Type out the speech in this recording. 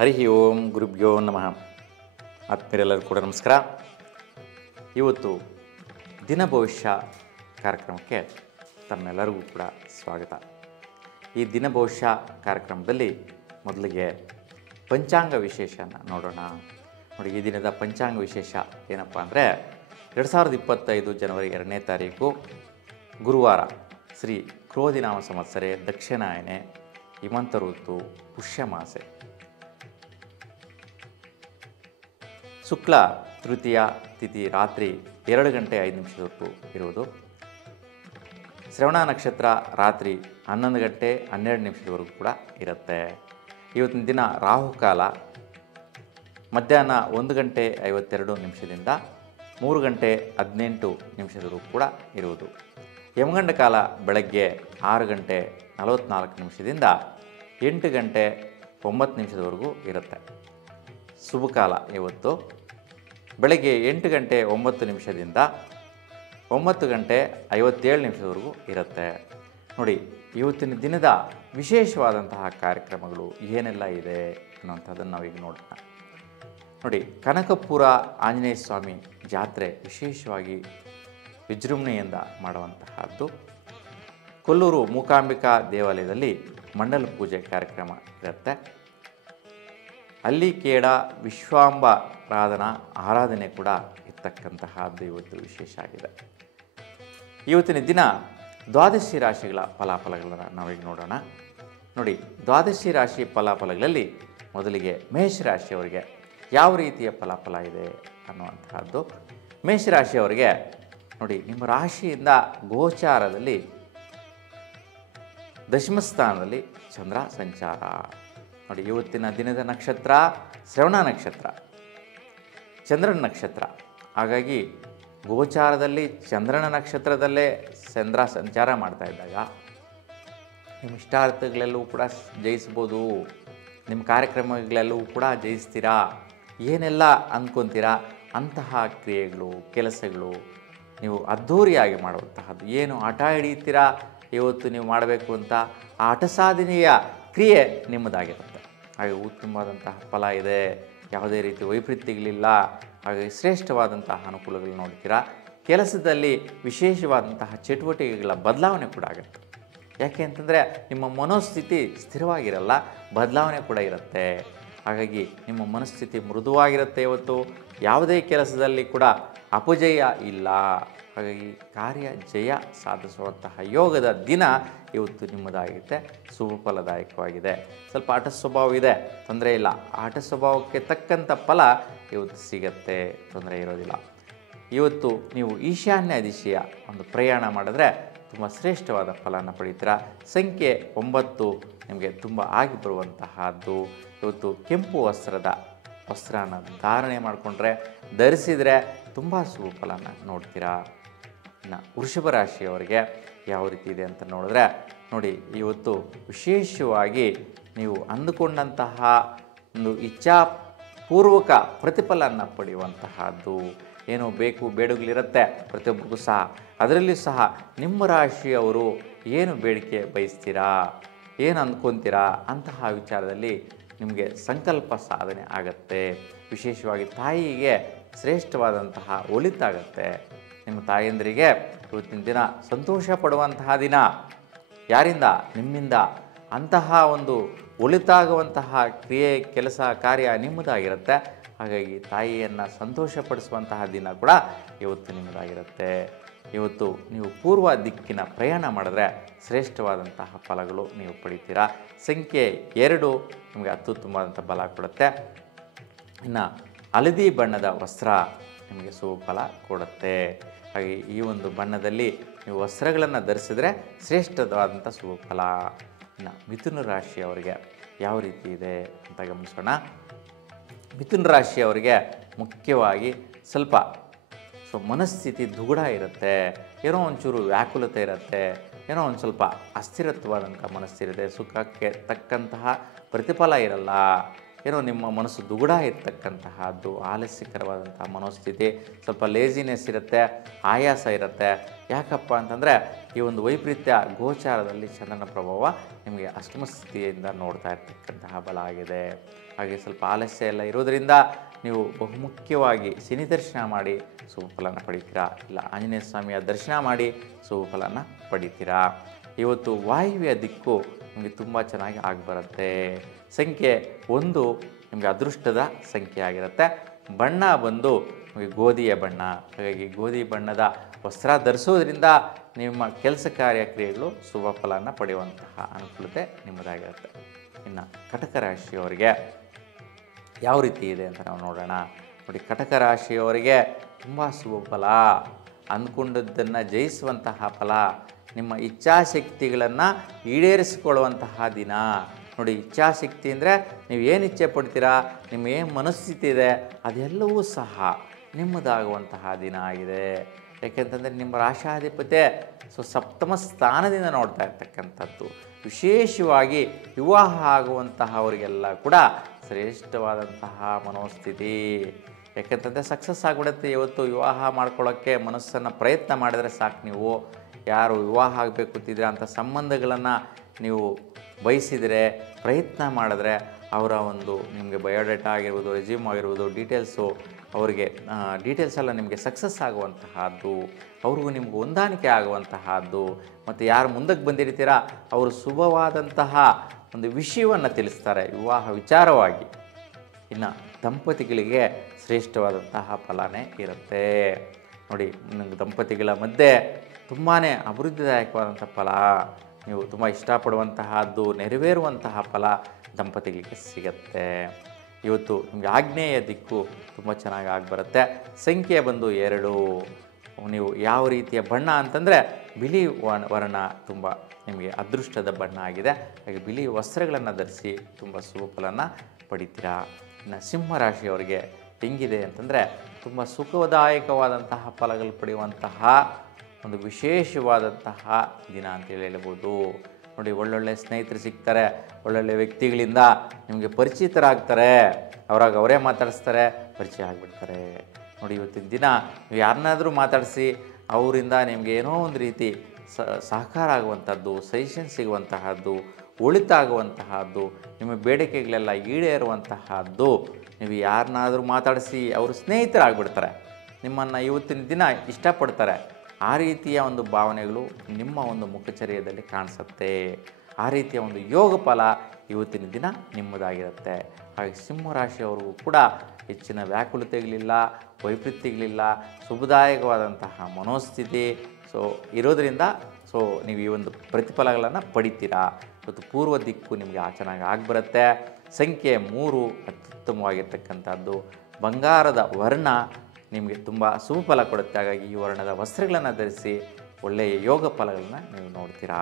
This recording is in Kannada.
ಹರಿ ಓಂ ಗುರುಭ್ಯೋ ನಮಃ. ಆತ್ಮೀಯರೆಲ್ಲರೂ ಕೂಡ ನಮಸ್ಕಾರ. ಇವತ್ತು ದಿನ ಭವಿಷ್ಯ ಕಾರ್ಯಕ್ರಮಕ್ಕೆ ತಮ್ಮೆಲ್ಲರಿಗೂ ಕೂಡ ಸ್ವಾಗತ. ಈ ದಿನ ಭವಿಷ್ಯ ಕಾರ್ಯಕ್ರಮದಲ್ಲಿ ಮೊದಲಿಗೆ ಪಂಚಾಂಗ ವಿಶೇಷನ ನೋಡೋಣ. ನೋಡಿ, ಈ ದಿನದ ಪಂಚಾಂಗ ವಿಶೇಷ ಏನಪ್ಪ ಅಂದರೆ 2025 ಜನವರಿ 2ನೇ ತಾರೀಕು ಗುರುವಾರ, ಶ್ರೀ ಕ್ರೋಧಿನಾಮ ಸಂವತ್ಸರೆ, ದಕ್ಷಿಣಾಯನೆ, ಹಿಮಂತ ಋತು, ಪುಷ್ಯಮಾಸೆ, ಶುಕ್ಲ ತೃತೀಯ ತಿಥಿ ರಾತ್ರಿ 2 ಗಂಟೆ 5 ನಿಮಿಷದವರೆಗೂ ಇರುವುದು. ಶ್ರವಣ ನಕ್ಷತ್ರ ರಾತ್ರಿ 11 ಗಂಟೆ 12 ನಿಮಿಷದವರೆಗೂ ಕೂಡ ಇರುತ್ತೆ. ಇವತ್ತಿನ ದಿನ ರಾಹುಕಾಲ ಮಧ್ಯಾಹ್ನ 1 ಗಂಟೆ 52 ನಿಮಿಷದಿಂದ 3 ಗಂಟೆ 18 ನಿಮಿಷದವರೆಗೂ ಕೂಡ ಇರುವುದು. ಯಮಗಂಡ ಕಾಲ ಬೆಳಗ್ಗೆ 6 ಗಂಟೆ 44 ನಿಮಿಷದಿಂದ 8 ಗಂಟೆ 9 ನಿಮಿಷದವರೆಗೂ ಇರುತ್ತೆ. ಶುಭ ಕಾಲ ಇವತ್ತು ಬೆಳಗ್ಗೆ 8 ಗಂಟೆ 9 ನಿಮಿಷದಿಂದ 9 ಗಂಟೆ 57 ನಿಮಿಷದವರೆಗೂ ಇರುತ್ತೆ. ನೋಡಿ, ಇವತ್ತಿನ ದಿನದ ವಿಶೇಷವಾದಂತಹ ಕಾರ್ಯಕ್ರಮಗಳು ಏನೆಲ್ಲ ಇದೆ ಅನ್ನೋಂಥದ್ದನ್ನು ನಾವೀಗ ನೋಡೋಣ. ನೋಡಿ, ಕನಕಪುರ ಆಂಜನೇಯ ಸ್ವಾಮಿ ಜಾತ್ರೆ ವಿಶೇಷವಾಗಿ ವಿಜೃಂಭಣೆಯಿಂದ ಮಾಡುವಂತಹದ್ದು. ಕೊಲ್ಲೂರು ಮೂಕಾಂಬಿಕಾ ದೇವಾಲಯದಲ್ಲಿ ಮಂಡಲ ಪೂಜೆ ಕಾರ್ಯಕ್ರಮ ಇರುತ್ತೆ. ಅಲ್ಲಿ ಕೇಡ ವಿಶ್ವಾಂಬರಾಧನಾ ಆರಾಧನೆ ಕೂಡ ಇರ್ತಕ್ಕಂತಹದ್ದು ಇವತ್ತು ವಿಶೇಷ ಆಗಿದೆ. ಇವತ್ತಿನ ದಿನ ದ್ವಾದಶಿ ರಾಶಿಗಳ ಫಲಾಫಲಗಳನ್ನು ನಾವೀಗ ನೋಡೋಣ. ನೋಡಿ, ದ್ವಾದಶಿ ರಾಶಿ ಫಲಾಫಲಗಳಲ್ಲಿ ಮೊದಲಿಗೆ ಮೇಷರಾಶಿಯವರಿಗೆ ಯಾವ ರೀತಿಯ ಫಲಾಫಲ ಇದೆ ಅನ್ನುವಂತಹದ್ದು. ಮೇಷರಾಶಿಯವರಿಗೆ ನೋಡಿ, ನಿಮ್ಮ ರಾಶಿಯಿಂದ ಗೋಚಾರದಲ್ಲಿ ದಶಮ ಸ್ಥಾನದಲ್ಲಿ ಚಂದ್ರ ಸಂಚಾರ. ನೋಡಿ, ಇವತ್ತಿನ ದಿನದ ನಕ್ಷತ್ರ ಶ್ರವಣ ನಕ್ಷತ್ರ, ಚಂದ್ರನ ನಕ್ಷತ್ರ. ಹಾಗಾಗಿ ಗೋಚಾರದಲ್ಲಿ ಚಂದ್ರನ ನಕ್ಷತ್ರದಲ್ಲೇ ಚಂದ್ರ ಸಂಚಾರ ಮಾಡ್ತಾ ಇದ್ದಾಗ ನಿಮ್ಮ ಇಷ್ಟಾರ್ಥಗಳೆಲ್ಲವೂ ಕೂಡ ಜಯಿಸ್ಬೋದು. ನಿಮ್ಮ ಕಾರ್ಯಕ್ರಮಗಳೆಲ್ಲವೂ ಕೂಡ ಜಯಿಸ್ತೀರಾ. ಏನೆಲ್ಲ ಅಂದ್ಕೊತೀರಾ ಅಂತಹ ಕ್ರಿಯೆಗಳು, ಕೆಲಸಗಳು ನೀವು ಅದ್ಧೂರಿಯಾಗಿ ಮಾಡುವಂತಹದ್ದು. ಏನು ಹಠ ಹಿಡಿತೀರಾ ಇವತ್ತು ನೀವು ಮಾಡಬೇಕು ಅಂತ, ಆ ಹಠ ಸಾಧನೆಯ ಕ್ರಿಯೆ ನಿಮ್ಮದಾಗಿರುತ್ತೆ. ಹಾಗೆ ಉತ್ತಮವಾದಂತಹ ಫಲ ಇದೆ, ಯಾವುದೇ ರೀತಿ ವೈಪರೀತ್ಯಗಳಿಲ್ಲ. ಹಾಗೆ ಶ್ರೇಷ್ಠವಾದಂತಹ ಅನುಕೂಲಗಳು ನೋಡ್ತೀರಾ. ಕೆಲಸದಲ್ಲಿ ವಿಶೇಷವಾದಂತಹ ಚಟುವಟಿಕೆಗಳ ಬದಲಾವಣೆ ಕೂಡ ಆಗುತ್ತೆ. ಯಾಕೆ ಅಂತಂದರೆ ನಿಮ್ಮ ಮನೋಸ್ಥಿತಿ ಸ್ಥಿರವಾಗಿರಲ್ಲ, ಬದಲಾವಣೆ ಕೂಡ ಇರುತ್ತೆ. ಹಾಗಾಗಿ ನಿಮ್ಮ ಮನಸ್ಥಿತಿ ಮೃದುವಾಗಿರುತ್ತೆ. ಇವತ್ತು ಯಾವುದೇ ಕೆಲಸದಲ್ಲಿ ಕೂಡ ಅಪಜಯ ಇಲ್ಲ. ಹಾಗಾಗಿ ಕಾರ್ಯ ಜಯ ಸಾಧಿಸುವಂತಹ ಯೋಗದ ದಿನ ಇವತ್ತು ನಿಮ್ಮದಾಗಿದೆ. ಶುಭ ಫಲದಾಯಕವಾಗಿದೆ. ಸ್ವಲ್ಪ ಹಠ ಸ್ವಭಾವ ಇದೆ, ತೊಂದರೆ ಇಲ್ಲ. ಆ ಹಠ ಸ್ವಭಾವಕ್ಕೆ ತಕ್ಕಂಥ ಫಲ ಇವತ್ತು ಸಿಗತ್ತೆ, ತೊಂದರೆ ಇರೋದಿಲ್ಲ. ಇವತ್ತು ನೀವು ಈಶಾನ್ಯ ದಿಶೆಯ ಒಂದು ಪ್ರಯಾಣ ಮಾಡಿದ್ರೆ ತುಂಬ ಶ್ರೇಷ್ಠವಾದ ಫಲನ ಪಡೀತೀರ. ಸಂಖ್ಯೆ 9 ನಿಮಗೆ ತುಂಬ ಆಗಿ ಬರುವಂತಹದ್ದು. ಇವತ್ತು ಕೆಂಪು ವಸ್ತ್ರನ ಧಾರಣೆ ಮಾಡಿಕೊಂಡ್ರೆ, ಧರಿಸಿದರೆ ತುಂಬ ಶುಭ ಫಲನ ನೋಡ್ತೀರಾ. ಇನ್ನು ವೃಷಭ ರಾಶಿಯವರಿಗೆ ಯಾವ ರೀತಿ ಇದೆ ಅಂತ ನೋಡಿದ್ರೆ, ನೋಡಿ, ಇವತ್ತು ವಿಶೇಷವಾಗಿ ನೀವು ಅಂದುಕೊಂಡಂತಹ ಒಂದು ಇಚ್ಛಾಪೂರ್ವಕ ಪ್ರತಿಫಲನ ಪಡೆಯುವಂತಹದ್ದು. ಏನೋ ಬೇಕು ಬೇಡುಗಳಿರುತ್ತೆ ಪ್ರತಿಯೊಬ್ಬರಿಗೂ ಸಹ. ಅದರಲ್ಲಿ ಸಹ ನಿಮ್ಮ ರಾಶಿಯವರು ಏನು ಬೇಡಿಕೆ ಬಯಸ್ತೀರಾ, ಏನು ಅಂದ್ಕೊತೀರಾ ಅಂತಹ ವಿಚಾರದಲ್ಲಿ ನಿಮಗೆ ಸಂಕಲ್ಪ ಸಾಧನೆ ಆಗತ್ತೆ. ವಿಶೇಷವಾಗಿ ತಾಯಿಗೆ ಶ್ರೇಷ್ಠವಾದಂತಹ ಒಳಿತಾಗತ್ತೆ. ನಿಮ್ಮ ತಾಯಂದಿರಿಗೆ ಇವತ್ತಿನ ದಿನ ಸಂತೋಷ ಪಡುವಂತಹ ದಿನ. ಯಾರಿಂದ? ನಿಮ್ಮಿಂದ. ಅಂತಹ ಒಂದು ಒಳಿತಾಗುವಂತಹ ಕ್ರಿಯೆ, ಕೆಲಸ, ಕಾರ್ಯ ನಿಮ್ಮದಾಗಿರುತ್ತೆ. ಹಾಗಾಗಿ ತಾಯಿಯನ್ನು ಸಂತೋಷಪಡಿಸುವಂತಹ ದಿನ ಕೂಡ ಇವತ್ತು ನಿಮ್ಮದಾಗಿರುತ್ತೆ. ಇವತ್ತು ನೀವು ಪೂರ್ವ ದಿಕ್ಕಿನ ಪ್ರಯಾಣ ಮಾಡಿದ್ರೆ ಶ್ರೇಷ್ಠವಾದಂತಹ ಫಲಗಳು ನೀವು ಪಡಿತೀರಾ. ಸಂಖ್ಯೆ 2 ನಿಮಗೆ ಅತ್ಯುತ್ತಮವಾದಂಥ ಫಲ ಕೊಡುತ್ತೆ. ಇನ್ನು ಹಳದಿ ಬಣ್ಣದ ವಸ್ತ್ರ ನಿಮಗೆ ಶುಭ ಫಲ ಕೊಡುತ್ತೆ. ಹಾಗೆ ಈ ಒಂದು ಬಣ್ಣದಲ್ಲಿ ನೀವು ವಸ್ತ್ರಗಳನ್ನು ಧರಿಸಿದ್ರೆ ಶ್ರೇಷ್ಠವಾದಂಥ ಶುಭ ಫಲ. ಇನ್ನು ಮಿಥುನ ರಾಶಿಯವರಿಗೆ ಯಾವ ರೀತಿ ಇದೆ ಅಂತ ಗಮನಿಸೋಣ. ಮಿಥುನ ರಾಶಿಯವರಿಗೆ ಮುಖ್ಯವಾಗಿ ಸ್ವಲ್ಪ ಮನಸ್ಥಿತಿ ದುಗುಡ ಇರುತ್ತೆ. ಏನೋ ಒಂಚೂರು ವ್ಯಾಕುಲತೆ ಇರುತ್ತೆ. ಏನೋ ಒಂದು ಸ್ವಲ್ಪ ಅಸ್ಥಿರತ್ವವಾದಂಥ ಮನಸ್ಥಿರತೆ. ಸುಖಕ್ಕೆ ತಕ್ಕಂತಹ ಪ್ರತಿಫಲ ಇರಲ್ಲ. ಏನೋ ನಿಮ್ಮ ಮನಸ್ಸು ದುಗುಡ ಇರ್ತಕ್ಕಂತಹದ್ದು, ಆಲಸ್ಯಕರವಾದಂತಹ ಮನೋಸ್ಥಿತಿ, ಸ್ವಲ್ಪ ಲೇಜಿನೆಸ್ ಇರುತ್ತೆ, ಆಯಾಸ ಇರುತ್ತೆ. ಯಾಕಪ್ಪ ಅಂತಂದರೆ ಈ ಒಂದು ವೈಪರೀತ್ಯ ಗೋಚಾರದಲ್ಲಿ ಚಂದ್ರನ ಪ್ರಭಾವ ನಿಮಗೆ ಅಷ್ಟಮ ಸ್ಥಿತಿಯಿಂದ ನೋಡ್ತಾ ಇರ್ತಕ್ಕಂತಹ ಬಲ ಆಗಿದೆ. ಹಾಗೆ ಸ್ವಲ್ಪ ಆಲಸ್ಯ ಎಲ್ಲ ಇರೋದರಿಂದ ನೀವು ಬಹುಮುಖ್ಯವಾಗಿ ಶನಿ ದರ್ಶನ ಮಾಡಿ ಶುಭ ಫಲನ ಪಡಿತೀರಾ, ಇಲ್ಲ ಆಂಜನೇಯ ಸ್ವಾಮಿಯ ದರ್ಶನ ಮಾಡಿ ಶುಭ ಫಲನ ಪಡಿತೀರಾ. ಇವತ್ತು ವಾಯುವ್ಯ ದಿಕ್ಕು ನಿಮಗೆ ತುಂಬ ಚೆನ್ನಾಗಿ ಆಗಿಬರುತ್ತೆ. ಸಂಖ್ಯೆ 1 ನಿಮಗೆ ಅದೃಷ್ಟದ ಸಂಖ್ಯೆ ಆಗಿರುತ್ತೆ. ಬಣ್ಣ ಬಂದು ನಿಮಗೆ ಗೋಧಿಯ ಬಣ್ಣ. ಹಾಗಾಗಿ ಗೋಧಿ ಬಣ್ಣದ ವಸ್ತ್ರ ಧರಿಸೋದ್ರಿಂದ ನಿಮ್ಮ ಕೆಲಸ ಕಾರ್ಯಕ್ರಿಯೆಗಳು ಶುಭ ಫಲನ ಪಡೆಯುವಂತಹ ಅನುಕೂಲತೆ ನಿಮ್ಮದಾಗಿರುತ್ತೆ. ಇನ್ನು ಕಟಕ ರಾಶಿಯವರಿಗೆ ಯಾವ ರೀತಿ ಇದೆ ಅಂತ ನಾವು ನೋಡೋಣ. ನೋಡಿ, ಕಟಕ ರಾಶಿಯವರಿಗೆ ತುಂಬ ಶುಭ ಫಲ, ಅಂದ್ಕೊಂಡದ್ದನ್ನು ಜಯಿಸುವಂತಹ ಫಲ, ನಿಮ್ಮ ಇಚ್ಛಾಶಕ್ತಿಗಳನ್ನು ಈಡೇರಿಸಿಕೊಳ್ಳುವಂತಹ ದಿನ. ನೋಡಿ, ಇಚ್ಛಾಶಕ್ತಿ ಅಂದರೆ ನೀವು ಏನು ಇಚ್ಛೆ ಪಡ್ತೀರಾ, ನಿಮ್ಮ ಏನು ಮನಸ್ಥಿತಿ ಇದೆ ಅದೆಲ್ಲವೂ ಸಹ ನಿಮ್ಮದಾಗುವಂತಹ ದಿನ ಆಗಿದೆ. ಯಾಕೆಂತಂದರೆ ನಿಮ್ಮ ರಾಶಾಧಿಪತಿ ಸಪ್ತಮ ಸ್ಥಾನದಿಂದ ನೋಡ್ತಾ ಇರ್ತಕ್ಕಂಥದ್ದು. ವಿಶೇಷವಾಗಿ ವಿವಾಹ ಆಗುವಂತಹವರಿಗೆಲ್ಲ ಕೂಡ ಶ್ರೇಷ್ಠವಾದಂತಹ ಮನೋಸ್ಥಿತಿ. ಯಾಕೆಂತಂದರೆ ಸಕ್ಸಸ್ ಆಗಿಬಿಡುತ್ತೆ. ಇವತ್ತು ವಿವಾಹ ಮಾಡ್ಕೊಳ್ಳೋಕ್ಕೆ ಮನಸ್ಸನ್ನು ಪ್ರಯತ್ನ ಮಾಡಿದರೆ ಸಾಕು. ನೀವು ಯಾರು ವಿವಾಹ ಆಗಬೇಕು ಅಂತಿದ್ರೆ ಅಂಥ ಸಂಬಂಧಗಳನ್ನು ನೀವು ಬಯಸಿದರೆ, ಪ್ರಯತ್ನ ಮಾಡಿದ್ರೆ ಅವರ ಒಂದು ನಿಮಗೆ ಬಯೋಡೇಟಾ ಆಗಿರ್ಬೋದು, ರೆಸ್ಯೂಮ್ ಆಗಿರ್ಬೋದು, ಅವರಿಗೆ ಡೀಟೇಲ್ಸ್ ಎಲ್ಲ ನಿಮಗೆ ಸಕ್ಸಸ್ ಆಗುವಂತಹದ್ದು, ಅವ್ರಿಗೂ ನಿಮ್ಗೆ ಹೊಂದಾಣಿಕೆ ಆಗುವಂತಹದ್ದು, ಮತ್ತು ಯಾರು ಮುಂದಕ್ಕೆ ಬಂದಿರ್ತೀರಾ ಅವರು ಶುಭವಾದಂತಹ ಒಂದು ವಿಷಯವನ್ನು ತಿಳಿಸ್ತಾರೆ ವಿವಾಹ ವಿಚಾರವಾಗಿ. ಇನ್ನು ದಂಪತಿಗಳಿಗೆ ಶ್ರೇಷ್ಠವಾದಂತಹ ಫಲನೇ ಇರುತ್ತೆ. ನೋಡಿ, ದಂಪತಿಗಳ ಮಧ್ಯೆ ತುಂಬಾ ಅಭಿವೃದ್ಧಿದಾಯಕವಾದಂಥ ಫಲ, ನೀವು ತುಂಬ ಇಷ್ಟಪಡುವಂತಹದ್ದು ನೆರವೇರುವಂತಹ ಫಲ ದಂಪತಿಗಳಿಗೆ ಸಿಗತ್ತೆ. ಇವತ್ತು ನಿಮಗೆ ಆಗ್ನೇಯ ದಿಕ್ಕು ತುಂಬ ಚೆನ್ನಾಗಿ ಆಗಿಬರುತ್ತೆ. ಸಂಖ್ಯೆ ಬಂದು 2. ನೀವು ಯಾವ ರೀತಿಯ ಬಣ್ಣ ಅಂತಂದರೆ ಬಿಳಿ ವರ್ಣ ತುಂಬ ನಿಮಗೆ ಅದೃಷ್ಟದ ಬಣ್ಣ ಆಗಿದೆ. ಹಾಗೆ ಬಿಳಿ ವಸ್ತ್ರಗಳನ್ನು ಧರಿಸಿ ತುಂಬ ಶುಭ ಫಲನ ಪಡಿತೀರಾ. ಇನ್ನು ಸಿಂಹರಾಶಿಯವರಿಗೆ ಹೆಂಗಿದೆ ಅಂತಂದರೆ ತುಂಬ ಸುಖದಾಯಕವಾದಂತಹ ಫಲಗಳು ಪಡೆಯುವಂತಹ ಒಂದು ವಿಶೇಷವಾದಂತಹ ದಿನ ಅಂತೇಳಿ ಹೇಳ್ಬೋದು. ನೋಡಿ, ಒಳ್ಳೊಳ್ಳೆ ಸ್ನೇಹಿತರು ಸಿಗ್ತಾರೆ, ಒಳ್ಳೊಳ್ಳೆ ವ್ಯಕ್ತಿಗಳಿಂದ ನಿಮಗೆ ಪರಿಚಿತರಾಗ್ತಾರೆ, ಅವರೇ ಮಾತಾಡಿಸ್ತಾರೆ, ಪರಿಚಯ ಆಗಿಬಿಡ್ತಾರೆ. ನೋಡಿ, ಇವತ್ತಿನ ದಿನ ನೀವು ಯಾರನ್ನಾದರೂ ಮಾತಾಡಿಸಿ ಅವರಿಂದ ನಿಮಗೆ ಏನೋ ಒಂದು ರೀತಿ ಸಹಕಾರ ಆಗುವಂಥದ್ದು, ಸಜೆಷನ್ ಸಿಗುವಂತಹದ್ದು, ಒಳಿತಾಗುವಂತಹದ್ದು, ನಿಮ್ಮ ಬೇಡಿಕೆಗಳೆಲ್ಲ ಈಡೇರುವಂತಹದ್ದು. ನೀವು ಯಾರನ್ನಾದರೂ ಮಾತಾಡಿಸಿ ಅವರು ಸ್ನೇಹಿತರಾಗ್ಬಿಡ್ತಾರೆ, ನಿಮ್ಮನ್ನು ಇವತ್ತಿನ ದಿನ ಇಷ್ಟಪಡ್ತಾರೆ. ಆ ರೀತಿಯ ಒಂದು ಭಾವನೆಗಳು ನಿಮ್ಮ ಒಂದು ಮುಖಚರ್ಯದಲ್ಲಿ ಕಾಣಿಸುತ್ತೆ. ಆ ರೀತಿಯ ಒಂದು ಯೋಗ ಫಲ ಇವತ್ತಿನ ದಿನ ನಿಮ್ಮದಾಗಿರುತ್ತೆ. ಹಾಗೆ ಸಿಂಹರಾಶಿಯವರಿಗೂ ಕೂಡ ಹೆಚ್ಚಿನ ವ್ಯಾಕುಲತೆಗಳಿಲ್ಲ, ವೈಪರೀತ್ಯಗಳಿಲ್ಲ, ಶುಭದಾಯಕವಾದಂತಹ ಮನೋಸ್ಥಿತಿ ಇರೋದರಿಂದ ನೀವು ಈ ಒಂದು ಪ್ರತಿಫಲಗಳನ್ನು ಪಡಿತೀರಾ. ಇವತ್ತು ಪೂರ್ವ ದಿಕ್ಕು ನಿಮಗೆ ಚೆನ್ನಾಗಿ ಆಗಿಬರುತ್ತೆ. ಸಂಖ್ಯೆ 3 ಅತ್ಯುತ್ತಮವಾಗಿರ್ತಕ್ಕಂಥದ್ದು. ಬಂಗಾರದ ವರ್ಣ ನಿಮಗೆ ತುಂಬ ಶುಭ ಫಲ ಕೊಡುತ್ತೆ. ಹಾಗಾಗಿ ಈ ವರ್ಣದ ವಸ್ತ್ರಗಳನ್ನು ಧರಿಸಿ ಒಳ್ಳೆಯ ಯೋಗ ಫಲಗಳನ್ನು ನೀವು ನೋಡ್ತೀರಾ.